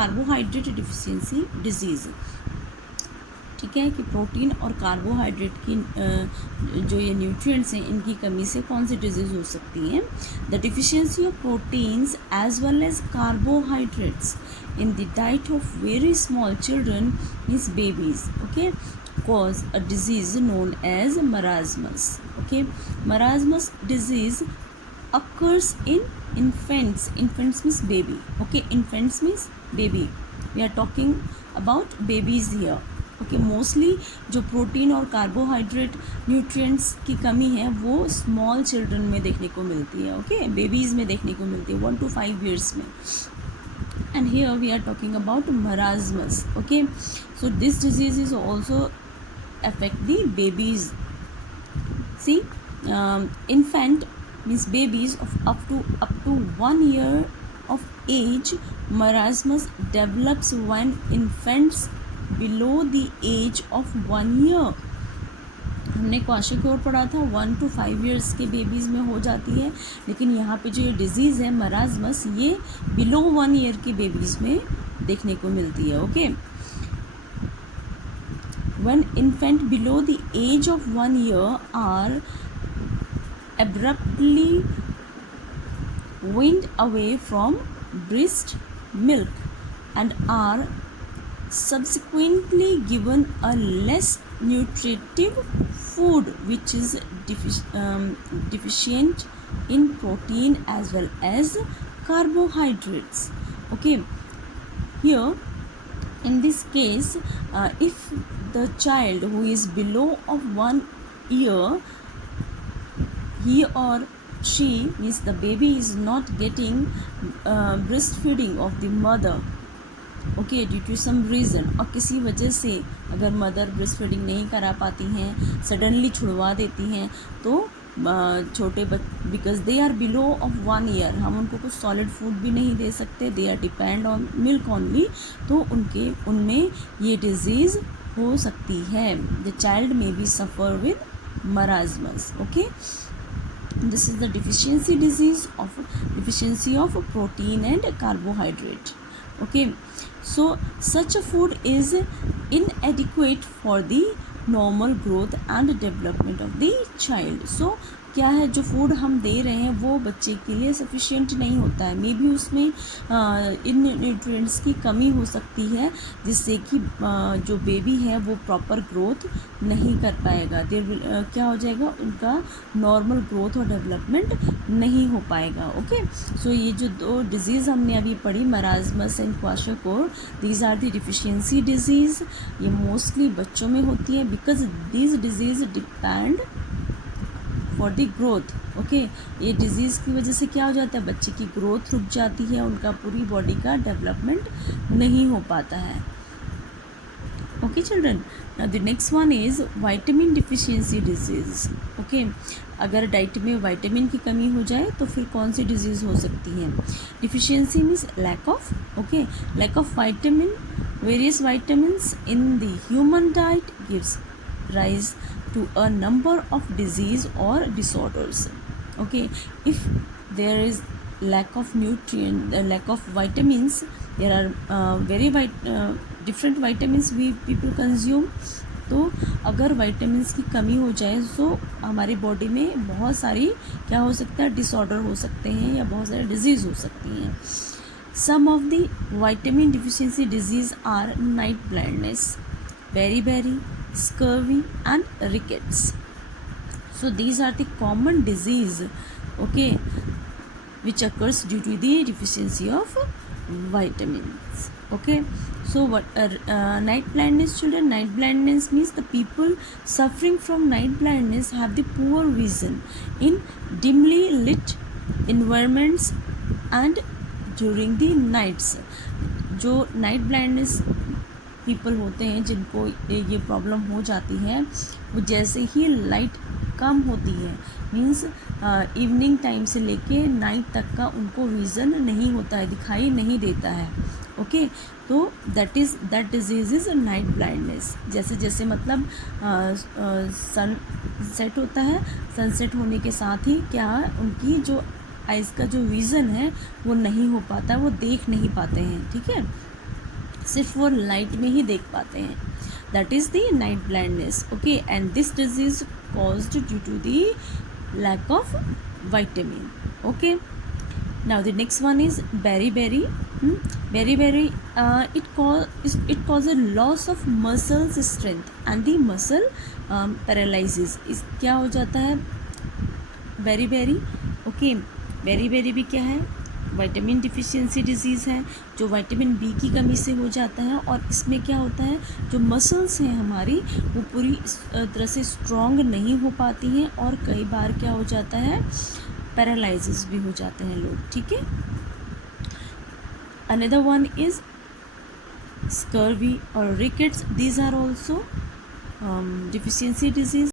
Carbohydrate deficiency disease, ठीक है, कि प्रोटीन और कार्बोहाइड्रेट की जो ये न्यूट्रिएंट्स हैं इनकी कमी से कौन सी डिजीज़ हो सकती हैं. The deficiency of proteins as well as carbohydrates in the diet of very small children means babies, okay, cause a disease known as marasmus. Okay, marasmus disease occurs in infants. Infants means baby. Okay, infants means baby. We are talking about babies here. Okay, mostly जो protein और carbohydrate nutrients की कमी है वो small children में देखने को मिलती है. ओके, बेबीज़ में देखने को मिलती है 1 to 5 years में. And here we are talking about marasmus. Okay, so this disease is also affect the babies. See, infant means babies of up to 1 year of age. Marasmus develops when infants below the age of 1 year. हमने question की ओर पढ़ा था 1 to 5 years के babies में हो जाती है, लेकिन यहाँ पे जो ये डिजीज़ है मराज़मस ये बिलो 1 year के बेबीज़ में देखने को मिलती है. Okay, when infant below the age of 1 year are abruptly weaned away from breast milk and are subsequently given a less nutritive food which is deficient in protein as well as carbohydrates. Okay, here in this case if the child who is below of 1 year, he or she means the baby is not getting breastfeeding of the mother. Okay, due to some reason, और किसी वजह से अगर mother breast feeding नहीं करा पाती हैं, suddenly छुड़वा देती हैं, तो छोटे because they are below of 1 year, हम उनको कुछ सॉलिड फूड भी नहीं दे सकते, they are depend on milk only, तो उनमें ये डिजीज़ हो सकती है. The child may be suffer with marasmus. Okay, this is the deficiency of protein and carbohydrate. Okay, so such a food is inadequate for the normal growth and development of the child. So क्या है, जो food हम दे रहे हैं वो बच्चे के लिए सफिशिएंट नहीं होता है. मे बी उसमें इन न्यूट्रिएंट्स की कमी हो सकती है जिससे कि जो बेबी है वो प्रॉपर ग्रोथ नहीं कर पाएगा. क्या हो जाएगा, उनका नॉर्मल ग्रोथ और डेवलपमेंट नहीं हो पाएगा. ओके, सो ये जो 2 डिजीज़ हमने अभी पढ़ी, marasmus and kwashiorkor, these are the deficiency disease. ये मोस्टली बच्चों में होती है because these disease depend for the growth. Okay, ये डिज़ीज़ की वजह से क्या हो जाता है, बच्चे की ग्रोथ रुक जाती है, उनका पूरी बॉडी का डेवलपमेंट नहीं हो पाता है. Okay children, now the next one is vitamin deficiency disease. Okay, अगर डाइट में विटामिन की कमी हो जाए तो फिर कौन सी डिजीज़ हो सकती है. Deficiency means lack of. Okay, lack of vitamin, various vitamins in the human diet gives rise to a number of disease or disorders. Okay, if there is lack of nutrient, lack of vitamins, there are different vitamins we people consume. तो अगर vitamins की कमी हो जाए तो हमारी body में बहुत सारी क्या हो सकता है, डिसऑर्डर हो सकते हैं या बहुत सारी डिजीज़ हो सकती हैं. Some of the vitamin deficiency disease are night blindness, beriberi, scurvy and rickets. So these are the common disease, okay, which occurs due to the deficiency of vitamins. Okay, so what night blindness, children, night blindness means the people suffering from night blindness have the poor vision in dimly lit environments and during the nights. जो night blindness people होते हैं जिनको ये problem हो जाती है, वो जैसे ही लाइट कम होती है, मीन्स इवनिंग टाइम से लेके नाइट तक का उनको विज़न नहीं होता है, दिखाई नहीं देता है. ओके, तो that disease is night blindness. जैसे जैसे मतलब सन सेट होता है, सनसेट होने के साथ ही क्या उनकी जो आइज़ का जो विज़न है वो नहीं हो पाता, वो देख नहीं पाते हैं. ठीक है, सिर्फ वो लाइट में ही देख पाते हैं, that is the night blindness. Okay, and this disease caused due to the lack of vitamin. Okay, now the next one is beriberi. Beriberi, it causes loss of muscles strength and the muscle paralysis. इस क्या हो जाता है beriberi. Okay, beriberi भी क्या है, vitamin deficiency disease है जो विटामिन बी की कमी से हो जाता है. और इसमें क्या होता है, जो मसल्स हैं हमारी वो पूरी तरह से स्ट्रॉन्ग नहीं हो पाती हैं और कई बार क्या हो जाता है, पैरालाइसिस भी हो जाते हैं लोग. ठीक है. अनदर वन इज स्कर्वी और rickets. These are also deficiency disease.